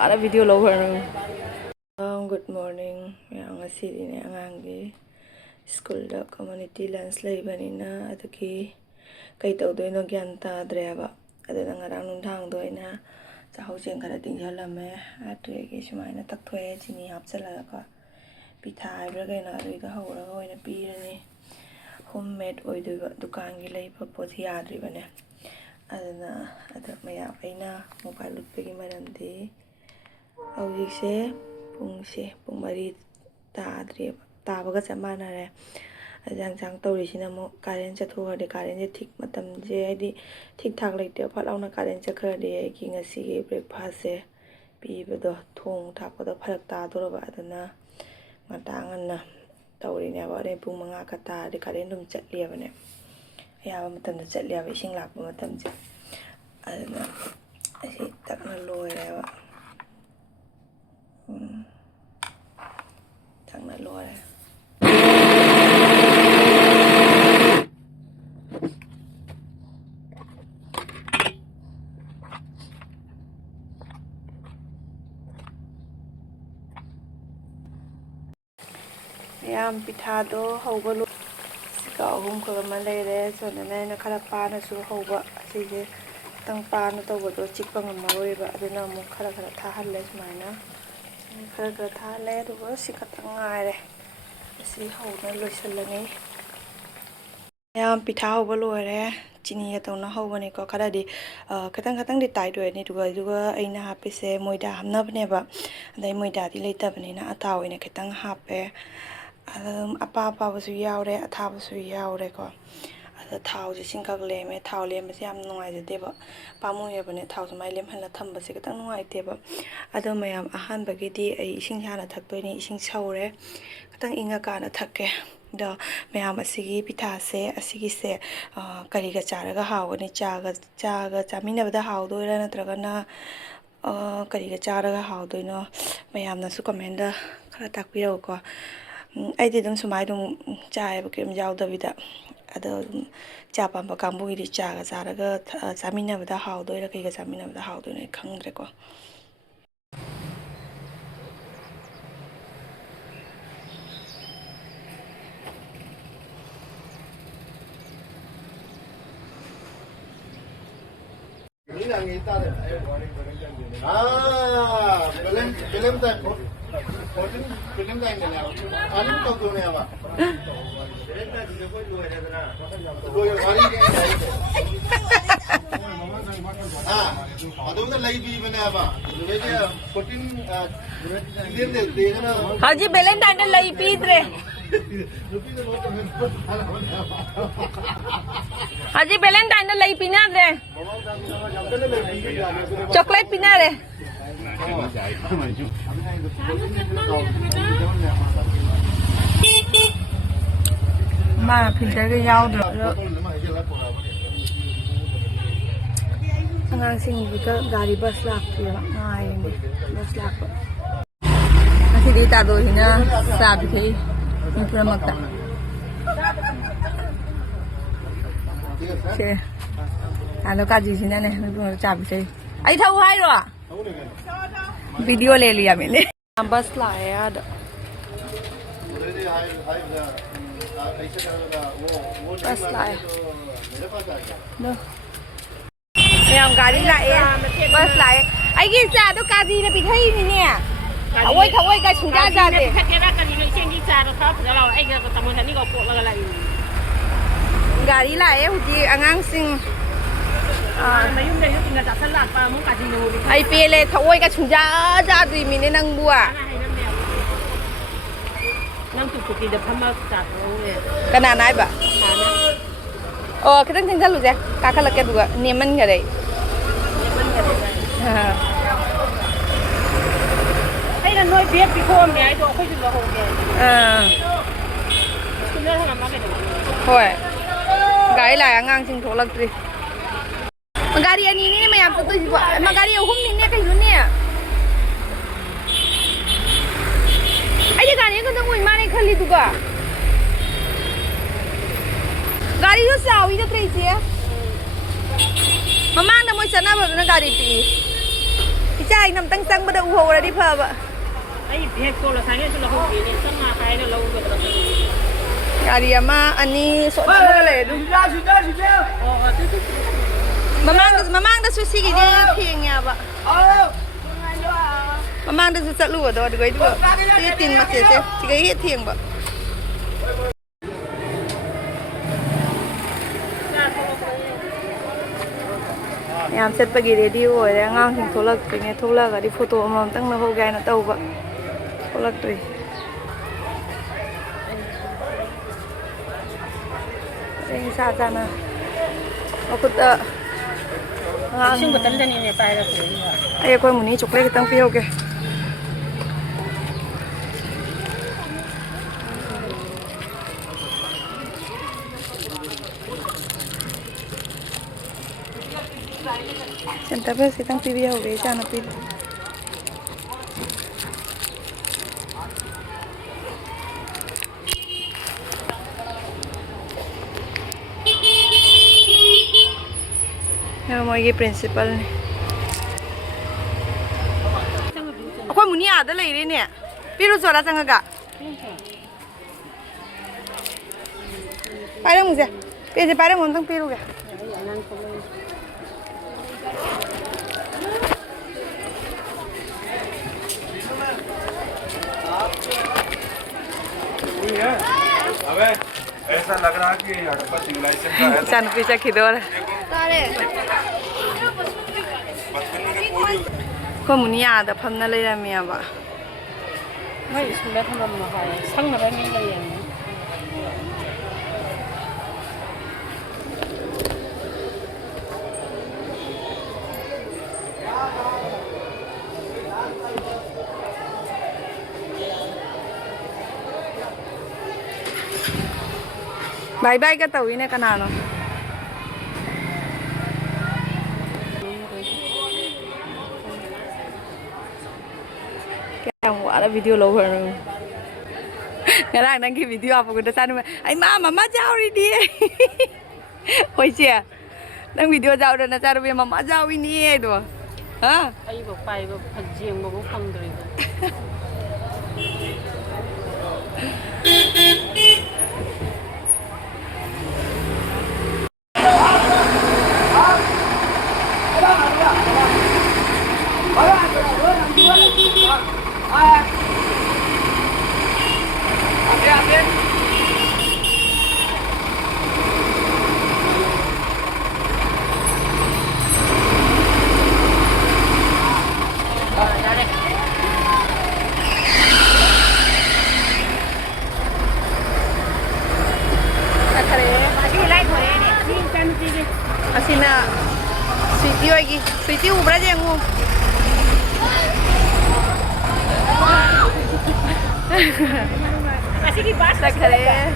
What a video over. Good morning. Yang ngasih ini angangi school da community lunch leibanina aduki kai tawdoino gyan tadreba aduna ngarang nunthang doina chahau cheng khara tingjalame atwegi sumaina takthoi chini hapchala ka pitha ibra gaina aduida hawra oina pirani homemade oiduba dukan gi leiba pothi yadribane aduna adu maya aina mobile utpegi maramdi aujise pung mari tabaga chamanare jang tawrisina mo karen chathode karen je thik matam je aidi thik thak leite phalauna karen chakhade ki ngasi ge breakfast se pibado thong thapado phalak ta doroba aduna matanganna tawrine bare pung manga ka ta de karen dum chatlebane ayaba matam da chatleba ising lakpa matam je aduna asi takna loire Thằng này lùa đây. Yam pitado hauba lu. Sika hum ko ma leire so na na khara pa na su hauba si je tang pa na to bo do chik pa ngam roi ba aduna mu khara tha hal le smaina. Khara tha le do sika tangai re. Si hầu nó lôi sân lên ấy em bị tháo vào lôi đấy chỉ nhìn tao nó hầu vào này có cái gì cái tăng đi tải rồi này rồi anh na hấp xe mồi đá hấp nắp này vậy đây mồi đá thì lấy tập này na tao này cái tăng hấp ấy apa vào suy yếu đấy tháo vào suy yếu đấy có tháo chỉ xin các lem ấy tháo lem sẽ làm ngoài rồi đấy vậy ba mươi vậy này tháo cho mấy lem hay là thầm vào sẽ cái tăng ngoài đấy vậy đó mà em ăn bữa cái đi ấy xin cha là thật tôi này xin sâu đấy tăng inga kana thake da mayam asigi pitha se asigi se kari ga charaga hawani chaga chamina bada hawdoira natragana kari ga charaga hawdoino mayam na su comment da khara takpiro ko ai di dum sumai dum chai ba kem jaw da vida ado cha pam ba kambu ri chaga charaga chamina bada hawdoira kai ga chamina bada hawdoino khangre ko film time này nào, anh không có này mà. Adunga live भी बने आवा, जो है 14 दिन दे ना. हाँ जी Valentine ने live भी इधर. हाँ जी Valentine ने live पीना दे. Chocolate पीना दे. Mà filter cái dao được rồi. Ang sing kita dari bus lak ya, ngai ni bus lak. Masih di tado hina sabi kai ni pura magta. Okay. Ano ka ji sina ne, ni pura sabi kai. Ai thau hai rồi. Video ले लिया मैंने. बस लाया बस लाया no हम गाड़ी लाए बस लाए आई की चा तो गाड़ी ने पिथई niเนี่ยเอาไว้ก็ชุดจ้าเด้ถ้าแกว่ากันนี่เส้นที่จ้าเราครับแล้วเราไอ้ก็ตะมนทันนี่ก็ปวดแล้วอะไรगाड़ी लाए हुजी angang singมายุ่งเลยกินกับสลัดปลาหมูกาจิโน่ดิไอเปเลยถ้าโอ้ยกับชุนจ้าดูมีในนังบัวน้ำตุกๆกินเดี๋ยวพม่าจัดเลยขนาดไหนบะkita tinggal lu je kakak lagi juga nemen nggak dehไอ้นั่นน้อยเบี้ยปีโคมเนี่ยไอ้ตัวค่อยจุดละหกเนี่ยคุณเลิกทำมาไม่ได้โอ้ยgái lại ngang chừng thổ lắc đi magari ani ni may am to magari hum ni ne kai lu ne ai je gari ko ngoi mane khali du ga gari yo sao ida trei je mamang na moi sana ba na gari pi icha anh nằm tăng tăng bắt đầu hồ ra đi phở vậy ai việc cô là sáng nay là không bị nên chắc mà cái nó lâu rồi đó gari ama ani so na le du mamang da susi gi de thieng ya ba mamang da su chat lu do de goi du ti tin ma se ti goi he thieng ba yam set pa gi ready oi re ngang thing tholak ti ne thola ga di photo am tang na ho gai na tau ba tholak tui Ini saat sana, aku tak. Sing betul dan ini pak ada tu. Ayo kau muni coklat kita pilih oke. Centang pilih kita pilih oke, jangan pilih. Mau ini principal nih. Aku muni ada lah ini nih. Piru suara sangat gak? Pada muda, pilih pada montang piru gak? है अबे ऐसा लग रहा कि Harappa civilisation का है Jangan bisa gitu lah. बचपन में कोई Kau muni ada pernah lihat mia ba? Mai sudah kan mau hai, sang nak ni lah yang. Bye bye ka tau ini kan ano? Kaya mo ada video lâu hơn. Ngày nay đăng ký video apa cũng đã san mà. Ai mama jauh đi đi. Ôi chị, đăng video jauh rồi, nãy giờ mama jauh ini itu. Hah? Ai bawa pai bawa penjiang bawa pang dari itu. Asina, sweetie lagi, sweetie ubra aja yang Masih di bas. Tak kare.